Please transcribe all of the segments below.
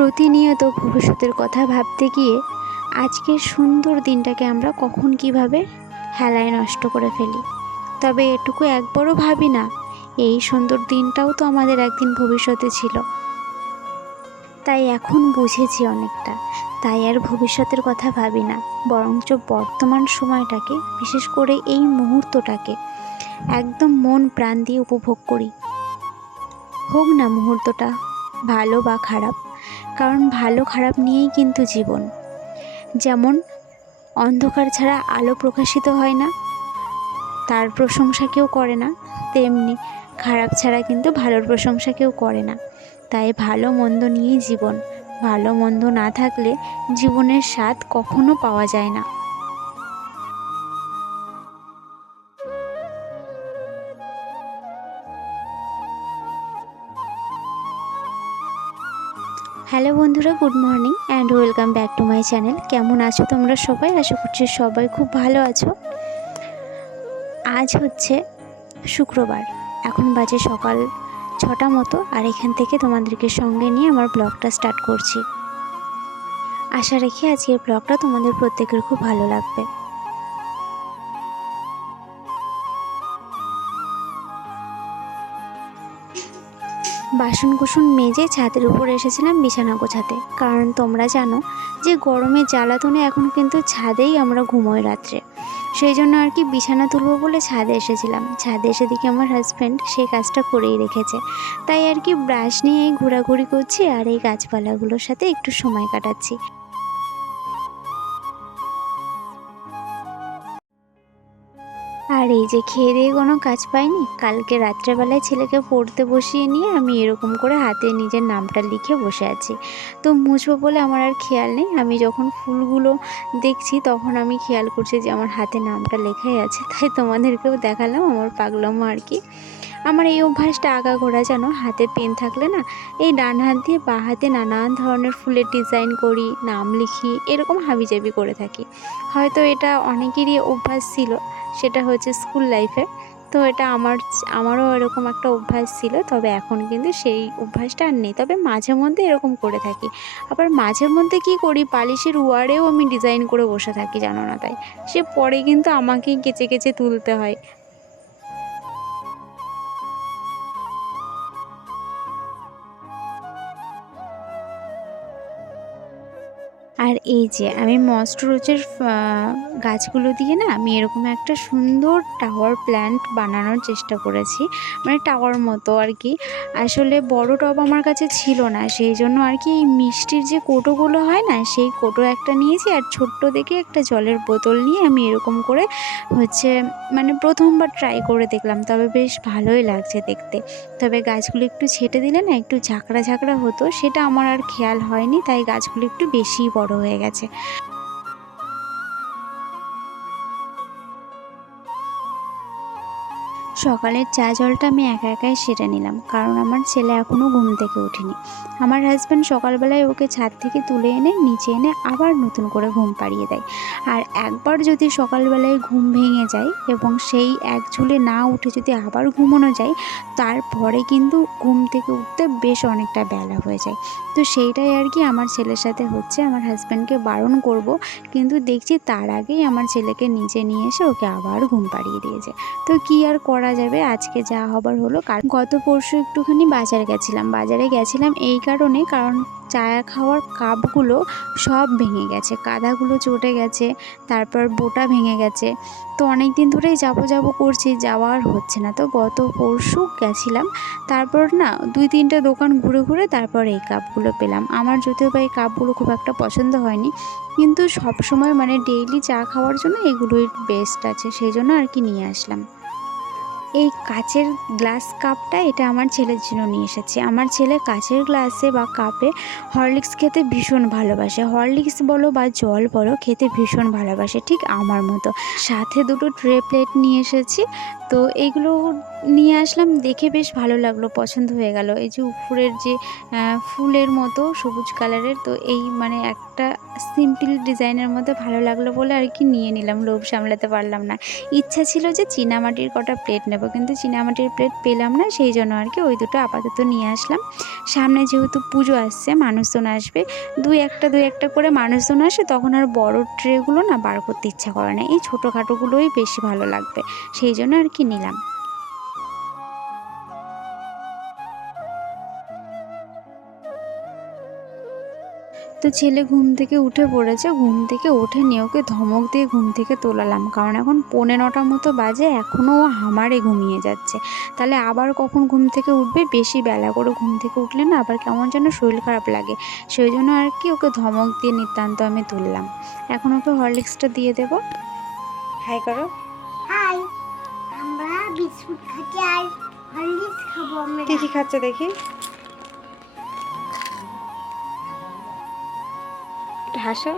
প্রতিনিয়ত ভবিষ্যতের কথা ভাবতে গিয়ে আজকের সুন্দর দিনটাকে আমরা কখন কীভাবে হেলায় নষ্ট করে ফেলি। তবে এটুকু একবারও ভাবি না, এই সুন্দর দিনটাও তো আমাদের একদিন ভবিষ্যতে ছিল। তাই এখন বুঝেছি অনেকটা, তাই আর ভবিষ্যতের কথা ভাবি না, বরঞ্চ বর্তমান সময়টাকে, বিশেষ করে এই মুহূর্তটাকে, একদম মন প্রাণ দিয়ে উপভোগ করি। হোক না মুহূর্তটা, ভালো বা খারাপ। কারণ ভালো খারাপ নিয়েই কিন্তু জীবন। যেমন, অন্ধকার ছাড়া আলো প্রকাশিত হয় না, তার প্রশংসা কেউ করে না, তেমনি খারাপ ছাড়া কিন্তু ভালোর প্রশংসা কেউ করে না। তাই ভালো মন্দ নিয়েই জীবন। ভালো মন্দ না থাকলে জীবনের স্বাদ কখনো পাওয়া যায় না। হ্যালো বন্ধুরা, good morning and welcome back to my channel. কেমন আছো তোমরা সবাই? আশা করছি সবাই খুব ভালো আছো। আজ হচ্ছে শুক্রবার, এখন বাজে সকাল ছটা মতো আর এখান থেকে তোমাদেরকে সঙ্গে নিয়ে আমার ব্লগটা স্টার্ট করছি। আশা রেখে আজকের ব্লগটা তোমাদের প্রত্যেকের খুব ভালো লাগবে। বাসন কুসন মেজে ছাদের উপর এসেছিলাম বিছানা গোছাতে। কারণ তোমরা জানো যে গরমের জ্বালাতনে এখন কিন্তু ছাদেই আমরা ঘুমোই রাত্রে। সেই জন্য আর কি বিছানা তুলবো বলে ছাদে এসেছিলাম। ছাদে এসে দেখি আমার হাজব্যান্ড সেই কাজটা করেই রেখেছে। তাই আর কি ব্রাশ নিয়ে ঘোরাঘুরি করছি আর এই গাছপালাগুলোর সাথে একটু সময় কাটাচ্ছি। আর এই যে খেয়ে দিয়ে কোনো কাজ পাইনি, কালকে রাত্রেবেলায় ছেলেকে পড়তে বসিয়ে নিয়ে আমি এরকম করে হাতে নিজের নামটা লিখে বসে আছি। তো মুছবো বলে আমার আর খেয়াল নেই। আমি যখন ফুলগুলো দেখছি তখন আমি খেয়াল করছি যে আমার হাতে নামটা লেখাই আছে। তাই তোমাদেরকেও দেখালাম আমার পাগলামো আর কি। আমার এই অভ্যাসটা আগা ঘোরা যেন হাতে পেন থাকলে না, এই ডান হাত দিয়ে বা হাতে নানান ধরনের ফুলের ডিজাইন করি, নাম লিখি, এরকম হাবিজাবি করে থাকি। হয়তো এটা অনেকেরই অভ্যাস ছিল। সেটা হচ্ছে স্কুল লাইফে। তো এটা আমার আমারও এরকম একটা অভ্যাস ছিল, তবে এখন কিন্তু সেই অভ্যাসটা আর নেই। তবে মাঝে মধ্যে এরকম করে থাকি। আবার মাঝে মধ্যে কি করি, পালিশের ওয়ারেও আমি ডিজাইন করে বসে থাকি, জানো না তাই? সে পরে কিন্তু আমাকেই কেচে কেচে তুলতে হয়। আর এই যে আমি মস্ট রোজের গাছগুলো দিয়ে না আমি এরকম একটা সুন্দর টাওয়ার প্ল্যান্ট বানানোর চেষ্টা করেছি মানে টাওয়ার মতো আর কি। আসলে বড় টব আমার কাছে ছিল না, সেই জন্য আর কি এই মিষ্টির যে কোটোগুলো হয় না, সেই কোটো একটা নিয়েছি আর ছোট্ট দেখে একটা জলের বোতল নিয়ে আমি এরকম করে হচ্ছে মানে প্রথমবার ট্রাই করে দেখলাম, তবে বেশ ভালোই লাগছে দেখতে। তবে গাছগুলো একটু ছেটে দিলে না একটু ঝাঁকড়া ঝাঁকড়া হতো, সেটা আমার আর খেয়াল হয়নি, তাই গাছগুলো একটু বেশিই বড় হয়ে গেছে। সকালের চা জলটা আমি একা একাই সেরে নিলাম, কারণ আমার ছেলে এখনও ঘুম থেকে ওঠেনি। আমার হাজব্যান্ড সকালবেলায় ওকে ছাদ থেকে তুলে এনে, নিচে এনে আবার নতুন করে ঘুম পাড়িয়ে দেয়। আর একবার যদি সকালবেলায় ঘুম ভেঙে যায় এবং সেই এক ঝুলে না উঠে যদি আবার ঘুমানো যায়, তারপরে কিন্তু ঘুম থেকে উঠতে বেশ অনেকটা বেলা হয়ে যায়। তো সেইটাই আর কি আমার ছেলের সাথে হচ্ছে, আমার হাজব্যান্ডকে বারণ করব, কিন্তু দেখছি তার আগেই আমার ছেলেকে নিচে নিয়ে এসে ওকে আবার ঘুম পাড়িয়ে দিয়েছে। তো কি আর করা যাবে। আজকে যা হবার হলো, কারণ গত পরশু একটুখানি বাজার গেছিলাম। বাজারে গেছিলাম এই কারণে, কারণ চা খাওয়ার কাপগুলো সব ভেঙে গেছে। কাদাগুলো চটে গেছে, তারপর বোটা ভেঙে গেছে। তো অনেক দিন ধরেই যাব যাব করছি যাওয়ার হচ্ছে না। তো গত পরশু গেছিলাম, তারপর না দুই তিনটে দোকান ঘুরে ঘুরে তারপর এই কাপগুলো পেলাম। আমার যদিও বা এই কাপগুলো খুব একটা পছন্দ হয়নি, কিন্তু সব সময় মানে ডেইলি চা খাওয়ার জন্য এগুলোই বেস্ট আছে। সেই জন্য আর কি নিয়ে আসলাম। এই কাচের গ্লাস কাপটা এটা আমার ছেলের জন্য নিয়ে এসেছি। আমার ছেলে কাচের গ্লাসে বা কাপে হরলিক্স খেতে ভীষণ ভালোবাসে। হরলিক্স বলো বা জল বলো খেতে ভীষণ ভালোবাসে, ঠিক আমার মতো। সাথে দুটো ট্রে প্লেট নিয়ে এসেছি। তো এগুলো নিয়ে আসলাম, দেখে বেশ ভালো লাগল, পছন্দ হয়ে গেল। এই যে উপরের যে ফুলের মতো সবুজ কালারের, তো এই মানে একটা সিম্পল ডিজাইনের মধ্যে ভালো লাগল বলে আর কি নিয়ে নিলাম, লোভ সামলাতে পারলাম না। ইচ্ছা ছিল যে চীনামাটির কটা প্লেট নেব, কিন্তু চীনামাটির প্লেট পেলাম না, সেই জন্য আর কি ওই দুটো আপাতত নিয়ে আসলাম। সামনে যেহেতু পুজো আসছে, মানুষজন আসবে, দুই একটা দুই একটা করে মানুষজন আসে, তখন আর বড় ট্রেগুলো না বার করতে ইচ্ছা করে না। এই ছোটোখাটোগুলোই বেশি ভালো লাগবে, সেই জন্য আর কি নিলাম। তো ছেলে ঘুম থেকে উঠে পড়েছে ঘুম থেকে ওঠে নিয়ে ওকে ধমক দিয়ে ঘুম থেকে তোলালাম। কারণ এখন পৌনে নটার মতো বাজে এখনও ও হামারে ঘুমিয়ে যাচ্ছে। তাহলে আবার কখন ঘুম থেকে উঠবে? বেশি বেলা করে ঘুম থেকে উঠলে না আবার কেমন যেন শরীর খারাপ লাগে। সেই জন্য আর কি ওকে ধমক দিয়ে নিতান্ত আমি তুললাম। এখন ওকে হরলিক্সটা দিয়ে দেবো। হাই করো। হাই আমরা বিস্কুট খাচ্ছি আর হরলিক্স খাব আমরা। কী কী খাচ্ছে দেখি? হাসো।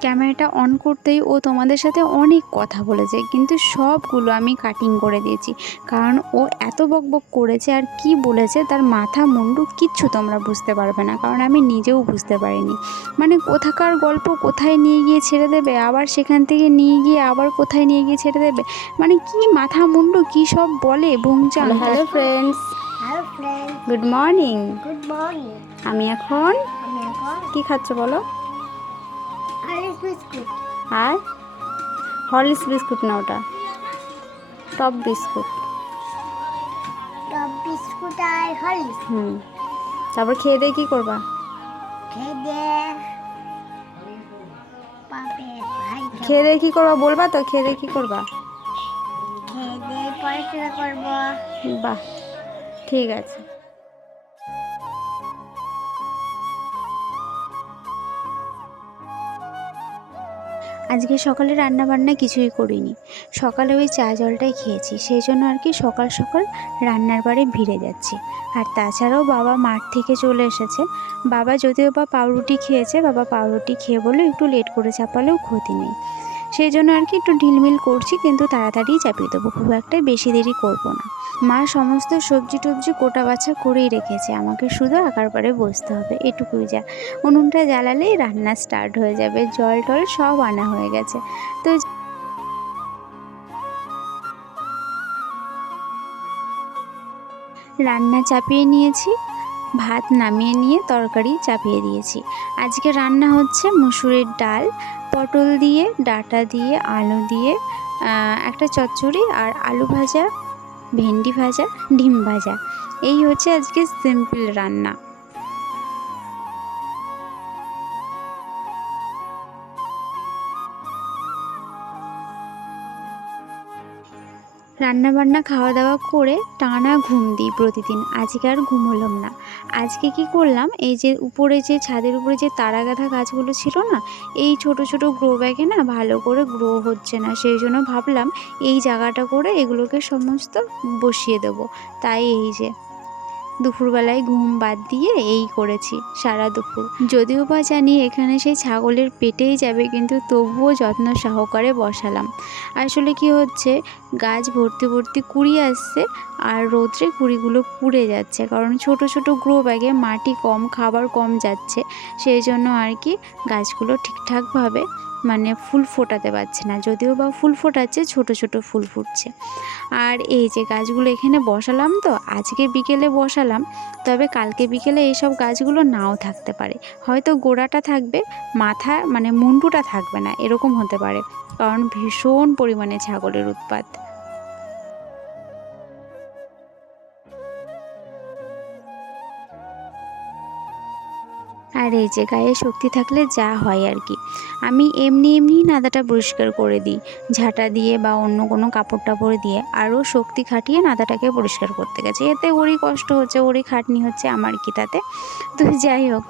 ক্যামেরাটা অন করতেই ও তোমাদের সাথে অনেক কথা বলেছে কিন্তু সবগুলো আমি কাটিং করে দিয়েছি। কারণ ও এত বকবক করেছে আর কি বলেছে তার মাথা মুন্ডু কিচ্ছু তোমরা বুঝতে পারবে না কারণ আমি নিজেও বুঝতে পারিনি। মানে কোথাকার গল্প কোথায় নিয়ে গিয়ে ছেড়ে দেবে আবার সেখান থেকে নিয়ে গিয়ে আবার কোথায় নিয়ে গিয়ে ছেড়ে দেবে? মানে কি মাথা মুন্ডু কি সব বলে hello friends hello friend good morning good morning আমি এখন আমি এখন কি খাচ্ছ বলো? হরলিক্স বিস্কুট আর? হরলিক্স বিস্কুট না ওটা? টপ বিস্কুট টপ বিস্কুট আর হরলিক্স হুম। তারপর খেয়ে দিয়ে কী করবা? খেয়ে খেয়ে দিয়ে কী করবা বলবা তো? খেয়ে দিয়ে কী করবা? খেয়ে দে পড়াশোনা করব। বাহ। ঠিক আছে। আজকে সকালে রান্না বান্না কিছুই করিনি। সকালে ওই চা জলটাই খেয়েছি, সেই জন্য আর কি সকাল সকাল রান্নার বাড়ি ভিড়ে যাচ্ছি। আর তাছাড়াও বাবা মাঠ থেকে চলে এসেছে। বাবা যদিও বা পাউরুটি খেয়েছে, বাবা পাউরুটি খেয়ে বলে একটু লেট করে চাপালেও ক্ষতি নেই। সেই জন্য আর কি একটু ঢিলমিল করছি, কিন্তু তাড়াতাড়ি চাপিয়ে দেবো, খুব একটা বেশি দেরি করব না। মা সমস্ত সবজি টবজি কোটা বাছা করেই রেখেছে। আমাকে শুধু আকার পারে বসতে হবে, এটুকুই যা। উনুনটা জ্বালালেই রান্না স্টার্ট হয়ে যাবে, জল টল সব আনা হয়ে গেছে। তো রান্না চাপিয়ে নিয়েছি, ভাত নামিয়ে নিয়ে তরকারি চাপিয়ে দিয়েছি। আজকে রান্না হচ্ছে মুসুরির ডাল, পটল দিয়ে, ডাটা দিয়ে, আলু দিয়ে একটা চচ্চড়ি আর আলু ভাজা ভেন্ডি ভাজা ডিম ভাজা। এই হচ্ছে আজকে সিম্পল রান্না। রান্না বান্না খাওয়া দাওয়া করে টানা ঘুম দিই প্রতিদিন। আজকে আর ঘুম হলাম না। আজকে কি করলাম? এই যে উপরে যে ছাদের উপরে যে তারা গাঁথা গাছগুলো ছিল না, এই ছোট ছোট গ্রো ব্যাগে না ভালো করে গ্রো হচ্ছে না। সেই জন্য ভাবলাম এই জায়গাটা করে এগুলোকে সমস্ত বসিয়ে দেবো। তাই এই যে দুপুরবেলায় ঘুম বাদ দিয়ে এই করেছি, সারা দুপুর। যদিও বা জানি এখানে সেই ছাগলের পেটেই যাবে, কিন্তু তবুও যত্ন সহকারে বসালাম। আসলে কি হচ্ছে, গাছ ভর্তি ভর্তি কুড়ি আসছে, আর রোদ্রে কুড়িগুলো পুড়ে যাচ্ছে, কারণ ছোট ছোট গ্রো ব্যাগে মাটি কম, খাবার কম যাচ্ছে, সেই জন্য আর কি গাছগুলো ঠিকঠাকভাবে মানে ফুল ফোটাতে পারছে না। যদিও বা ফুল ফোটাচ্ছে, ছোট ছোট ফুল ফুটছে। আর এই যে গাছগুলো এখানে বসালাম তো, আজকে বিকেলে বসালাম, তবে কালকে বিকেলে এইসব গাছগুলো নাও থাকতে পারে। হয়তো গোড়াটা থাকবে, মাথা মানে মুন্ডুটা থাকবে না, এরকম হতে পারে। কারণ ভীষণ পরিমাণে ছাগলের উৎপাত। আর এই যে গায়ে শক্তি থাকলে যা হয় আর কি। আমি এমনি এমনি নাদাটা পরিষ্কার করে দিই, ঝাঁটা দিয়ে বা অন্য কোনো কাপড় টাপড় দিয়ে আরও শক্তি খাটিয়ে নাদাটাকে পরিষ্কার করতে গেছে। এতে ওরই কষ্ট হচ্ছে, ওরই খাটনি হচ্ছে আমার কি তাতে। তো যাই হোক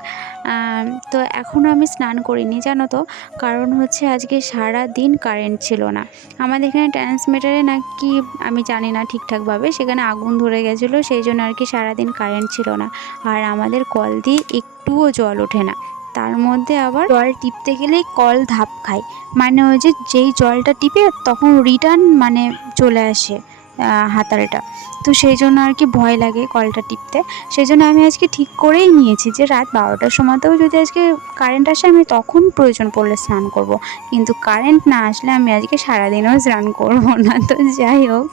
তো এখনও আমি স্নান করিনি, জানো তো? কারণ হচ্ছে আজকে সারা দিন কারেন্ট ছিল না। আমাদের এখানে ট্রান্সমিটারে নাকি আমি জানি না ঠিকঠাকভাবে, সেখানে আগুন ধরে গেছিল, সেই জন্য আর কি সারাদিন কারেন্ট ছিল না। আর আমাদের কল দিয়ে একটুও জল ওঠে না। তার মধ্যে আবার জল টিপতে গেলেই কল ধাপ খায়। মানে ওই যে যেই জলটা টিপে তখন রিটার্ন মানে চলে আসে। হাতালটা। তো সেই জন্য আর কি ভয় লাগে কলটা টিপতে। সেই জন্য আমি আজকে ঠিক করেই নিয়েছি যে রাত বারোটার সময়তেও যদি আজকে কারেন্ট আসে, আমি তখন প্রয়োজন পড়লে স্নান করব। কিন্তু কারেন্ট না আসলে আমি আজকে সারাদিনও স্নান করব না। তো যাই হোক,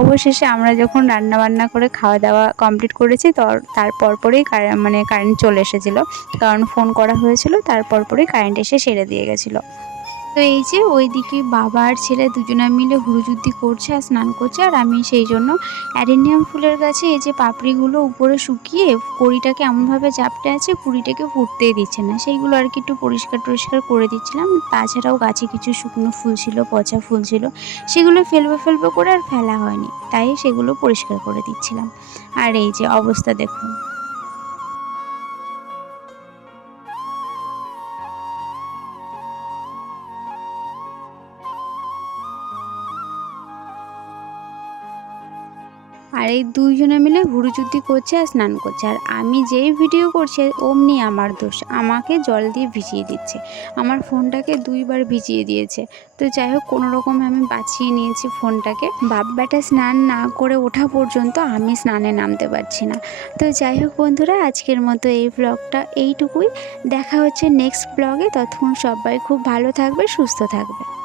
অবশেষে আমরা যখন রান্না বান্না করে খাওয়া দাওয়া কমপ্লিট করেছি তর তারপর পরেই মানে কারেন্ট চলে এসেছিল। কারণ ফোন করা হয়েছিল তারপর পরেই কারেন্ট এসে সেরে দিয়ে গেছিল। তো এই যে ওইদিকে বাবা আর ছেলে দুজনে মিলে হুড়ুযুদ্ধি করছে আর স্নান করছে, আর আমি সেই জন্য অ্যাডেনিয়াম ফুলের গাছে এই যে পাপড়িগুলো উপরে শুকিয়ে কড়িটাকে এমনভাবে চাপটে আছে কুড়িটাকে ফুটতেই দিচ্ছে না। সেইগুলো আর কি একটু পরিষ্কার টরিষ্কার করে দিচ্ছিলাম। তাছাড়াও গাছে কিছু শুকনো ফুল ছিল, পচা ফুল ছিল, সেগুলো ফেলব ফেলব করে আর ফেলা হয়নি। তাই সেগুলো পরিষ্কার করে দিচ্ছিলাম। আর এই যে অবস্থা দেখুন। আর এই দুইজনে মিলে হুড়ুযুদ্ধি করছে আর স্নান করছে। আর আমি যেই ভিডিও করছি অমনি আমার দোষ। আমাকে জল দিয়ে ভিজিয়ে দিচ্ছে। আমার ফোনটাকে দুইবার ভিজিয়ে দিয়েছে। তো যাই হোক কোনো রকমে আমি বাঁচিয়ে নিয়েছি ফোনটাকে। বাপ বেটা স্নান না করে ওঠা পর্যন্ত আমি স্নানে নামতে পারছি না। তো যাই হোক বন্ধুরা, আজকের মতো এই ব্লগটা এইটুকুই। দেখা হচ্ছে নেক্সট ব্লগে। ততক্ষণ সবাই খুব ভালো থাকবে, সুস্থ থাকবে।